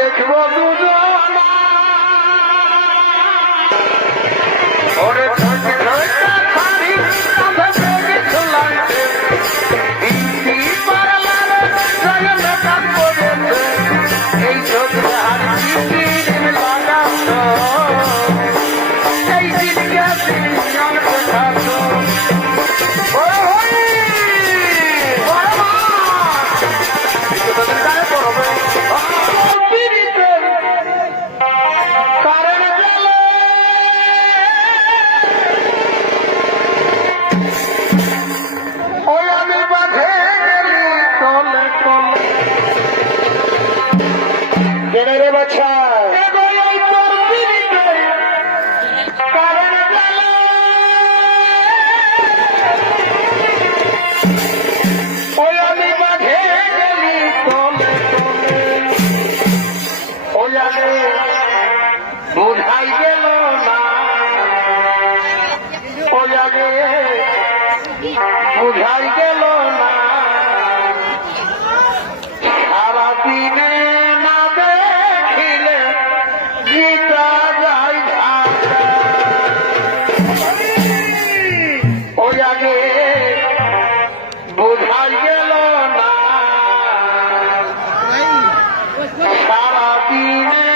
দেখবো দুজন ওরে ধরে ধরে খালি কাঁধে বেগে চলাইছে বিটি পারলার জগতে কাজ করেছে এই চোখে আর চিঠির লাগাতো এই দিনকে দিন দেখাতো বুঝাই গেল না ওই আগে বুঝাই গেল না সারাদিনে না দেখিলে গীতা যাই ওই আগে বুঝাই গেল না সারাদিনে